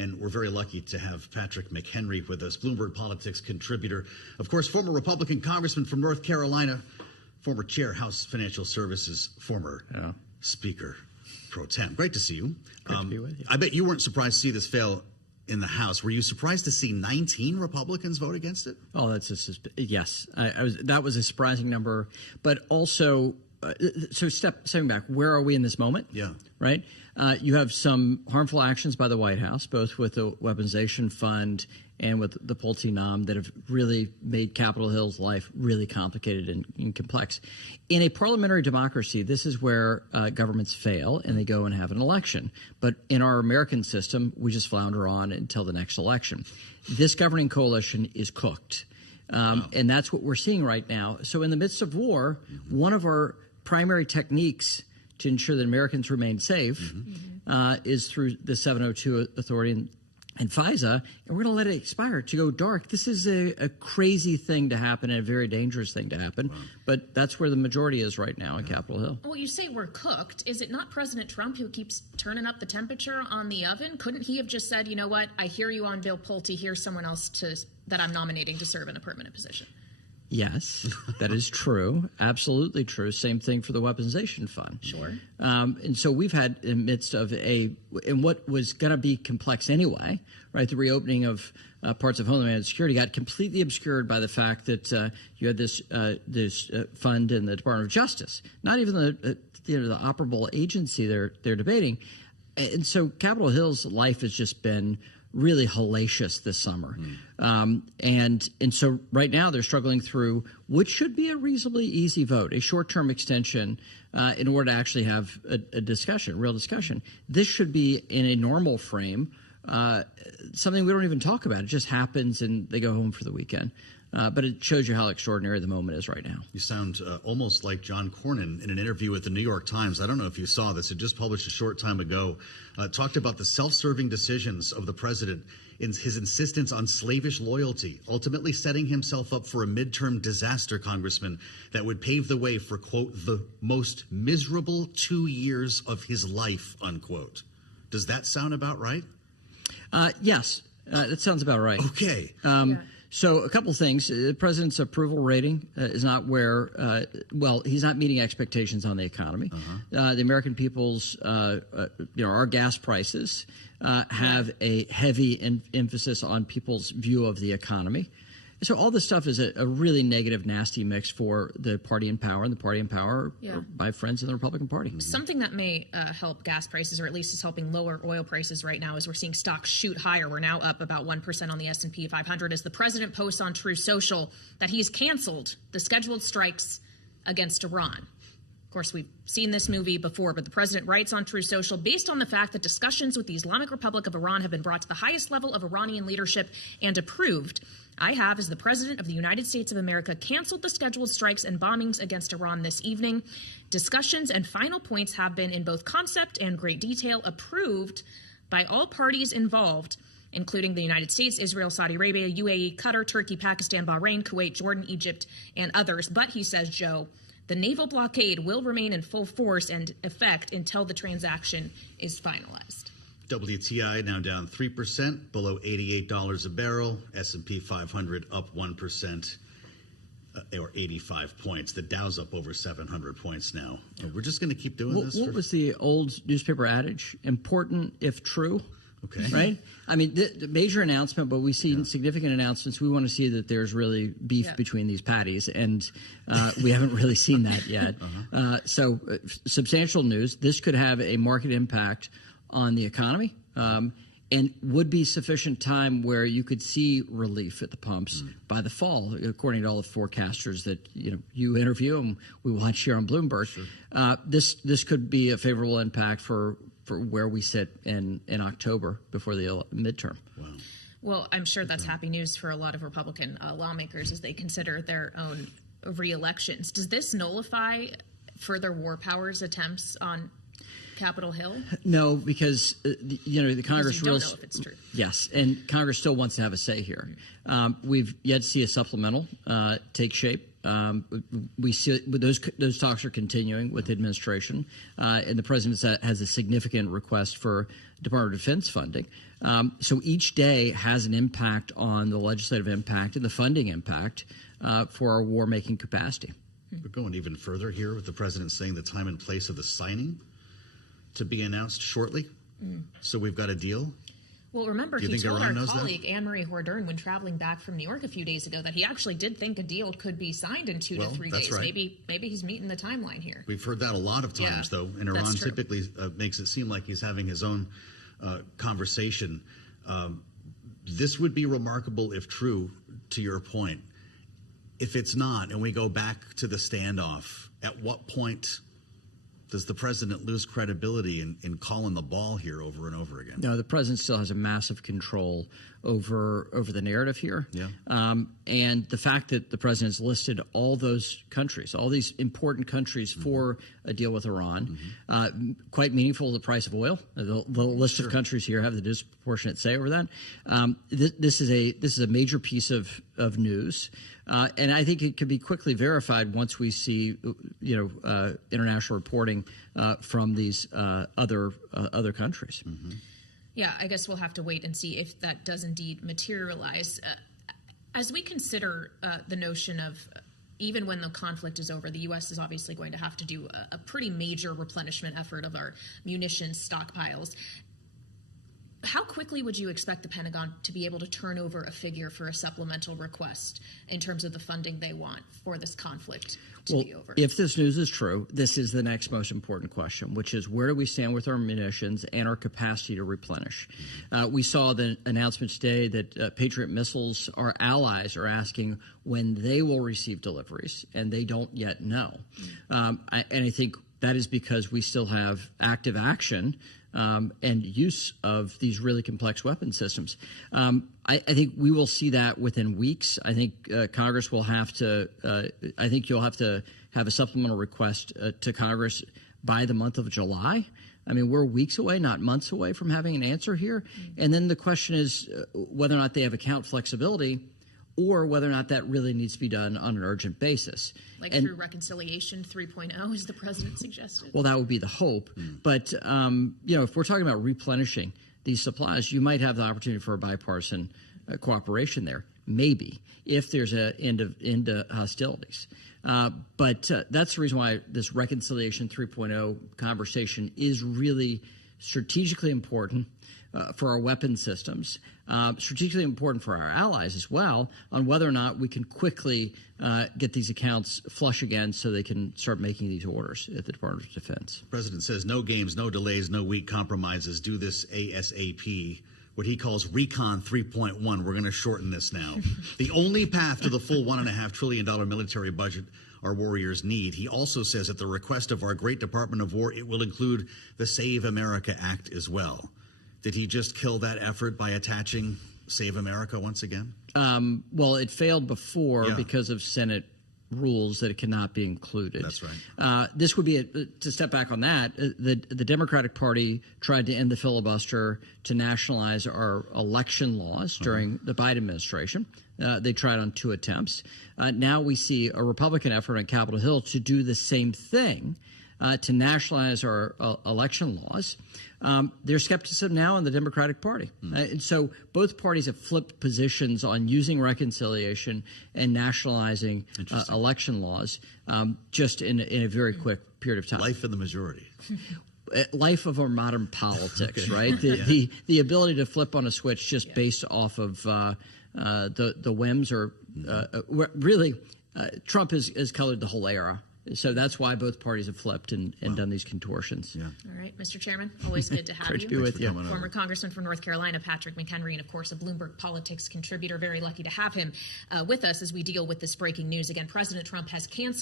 And we're very lucky to have Patrick McHenry with us, Bloomberg Politics contributor. Of course, former Republican congressman from North Carolina, former chair, House Financial Services, former Speaker pro tem. Great to see you. Great to be with you. I bet you weren't surprised to see this fail in the House. Were you surprised to see 19 Republicans vote against it? Oh, yes. That was a surprising number. But also, stepping back, where are we in this moment? Yeah. Right? You have some harmful actions by the White House, both with the weaponization fund and with the Pulte nom, that have really made Capitol Hill's life really complicated and complex. In a parliamentary democracy, this is where governments fail and they go and have an election. But in our American system, we just flounder on until the next election. This governing coalition is cooked. And that's what we're seeing right now. So in the midst of war, one of our primary techniques to ensure that Americans remain safe is through the 702 authority and FISA, and we're going to let it expire to go dark. This is a crazy thing to happen and a very dangerous thing to happen, but that's where the majority is right now in Capitol Hill. Well, you say we're cooked. Is it not President Trump who keeps turning up the temperature on the oven? Couldn't he have just said, you know what, I hear you on Bill Pulte, here's someone else that I'm nominating to serve in a permanent position? Yes, that is true. Absolutely true. Same thing for the weaponization fund. Sure. And so we've had in the midst of in what was going to be complex anyway, right? The reopening of parts of Homeland Security got completely obscured by the fact that you had this fund in the Department of Justice, not even the operable agency they're debating. And so Capitol Hill's life has just been really hellacious this summer. And so right now they're struggling through what should be a reasonably easy vote, a short-term extension in order to actually have a discussion, real discussion. This should be in a normal frame, something we don't even talk about. It just happens and they go home for the weekend. But it shows you how extraordinary the moment is right now. You sound almost like John Cornyn in an interview with the New York Times. I don't know if you saw this. It just published a short time ago. Talked about the self-serving decisions of the president in his insistence on slavish loyalty, ultimately setting himself up for a midterm disaster, Congressman, that would pave the way for, quote, the most miserable 2 years of his life, unquote. Does that sound about right? Yes, that sounds about right. Okay. So a couple of things. The president's approval rating is not where, he's not meeting expectations on the economy. The American people's, our gas prices have a heavy emphasis on people's view of the economy. So all this stuff is a really negative, nasty mix for the party in power, and the party in power are my friends in the Republican Party. Something that may help gas prices, or at least is helping lower oil prices right now, is we're seeing stocks shoot higher. We're now up about 1% on the S&P 500 as the president posts on Truth Social that he's canceled the scheduled strikes against Iran. Of course, we've seen this movie before, but the president writes on Truth Social, based on the fact that discussions with the Islamic Republic of Iran have been brought to the highest level of Iranian leadership and approved, I have, as the President of the United States of America, canceled the scheduled strikes and bombings against Iran this evening. Discussions and final points have been, in both concept and great detail, approved by all parties involved, including the United States, Israel, Saudi Arabia, UAE, Qatar, Turkey, Pakistan, Bahrain, Kuwait, Jordan, Egypt, and others. But, he says, Joe, the naval blockade will remain in full force and effect until the transaction is finalized. WTI now down 3%, below $88 a barrel. S&P 500 up 1%, or 85 points. The Dow's up over 700 points now. We're just going to keep doing this? What was the old newspaper adage? Important if true. Okay. Right? I mean, the major announcement, but we see significant announcements. We want to see that there's really beef between these patties, and we haven't really seen that yet. So substantial news. This could have a market impact on the economy, and would be sufficient time where you could see relief at the pumps by the fall, according to all the forecasters that you interview and we watch here on Bloomberg. Sure. This could be a favorable impact for where we sit in October before the midterm. Wow. Well, I'm sure that's happy news for a lot of Republican lawmakers as they consider their own re-elections. Does this nullify further war powers attempts on Capitol Hill? No, because the Congress don't know if it's true. Yes, and Congress still wants to have a say here. We've yet to see a supplemental take shape. We see those talks are continuing with the administration, and the president has a significant request for Department of Defense funding. So each day has an impact on the legislative impact and the funding impact for our war-making capacity. We're going even further here with the president saying the time and place of the signing to be announced shortly. So we've got a deal. Well, remember, he told our colleague Anne-Marie Hordern when traveling back from New York a few days ago that he actually did think a deal could be signed in 2 to 3 days. Right. Maybe he's meeting the timeline here. We've heard that a lot of times, though, and Iran typically makes it seem like he's having his own conversation. This would be remarkable if true, to your point. If it's not, and we go back to the standoff, at what point does the president lose credibility in calling the ball here over and over again? No, the president still has a massive control over the narrative here. Yeah. And the fact that the president has listed all those countries, all these important countries for a deal with Iran, quite meaningful, the price of oil. The list of countries here have the disproportionate say over that. This is a major piece of news. And I think it can be quickly verified once we see, international reporting from these other countries. Yeah, I guess we'll have to wait and see if that does indeed materialize. As we consider the notion of even when the conflict is over, the U.S. is obviously going to have to do a pretty major replenishment effort of our munitions stockpiles. How quickly would you expect the Pentagon to be able to turn over a figure for a supplemental request in terms of the funding they want for this conflict to be over? If this news is true, this is the next most important question, which is where do we stand with our munitions and our capacity to replenish? We saw the announcement today that Patriot missiles, our allies, are asking when they will receive deliveries, and they don't yet know. And I think that is because we still have active action and use of these really complex weapon systems. I think we will see that within weeks. I think Congress will have to. I think you'll have to have a supplemental request to Congress by the month of July. I mean, we're weeks away, not months away from having an answer here. And then the question is whether or not they have account flexibility, or whether or not that really needs to be done on an urgent basis. Through Reconciliation 3.0, as the president suggested? Well, that would be the hope. But, if we're talking about replenishing these supplies, you might have the opportunity for a bipartisan cooperation there, maybe, if there's an end to hostilities. But that's the reason why this Reconciliation 3.0 conversation is really strategically important for our weapon systems, strategically important for our allies as well, on whether or not we can quickly get these accounts flush again so they can start making these orders at the Department of Defense. The president says no games, no delays, no weak compromises. Do this ASAP. What he calls Recon 3.1. We're going to shorten this now. The only path to the full $1.5 trillion military budget our warriors need. He also says at the request of our great Department of War, it will include the Save America Act as well. Did he just kill that effort by attaching Save America once again? Well, it failed before because of Senate rules that it cannot be included. That's right. This would be, to step back on that, the Democratic Party tried to end the filibuster to nationalize our election laws during the Biden administration. They tried on 2 attempts. Now we see a Republican effort on Capitol Hill to do the same thing, to nationalize our election laws. There's skepticism now in the Democratic Party. And so both parties have flipped positions on using reconciliation and nationalizing election laws just in a very quick period of time. Life in the majority. Life of our modern politics, right? The ability to flip on a switch just based off of the whims or really Trump has colored the whole era. So that's why both parties have flipped and done these contortions. Yeah. All right, Mr. Chairman, always good to have Great you. to be with you. Former Congressman from North Carolina, Patrick McHenry, and of course a Bloomberg Politics contributor. Very lucky to have him with us as we deal with this breaking news. Again, President Trump has canceled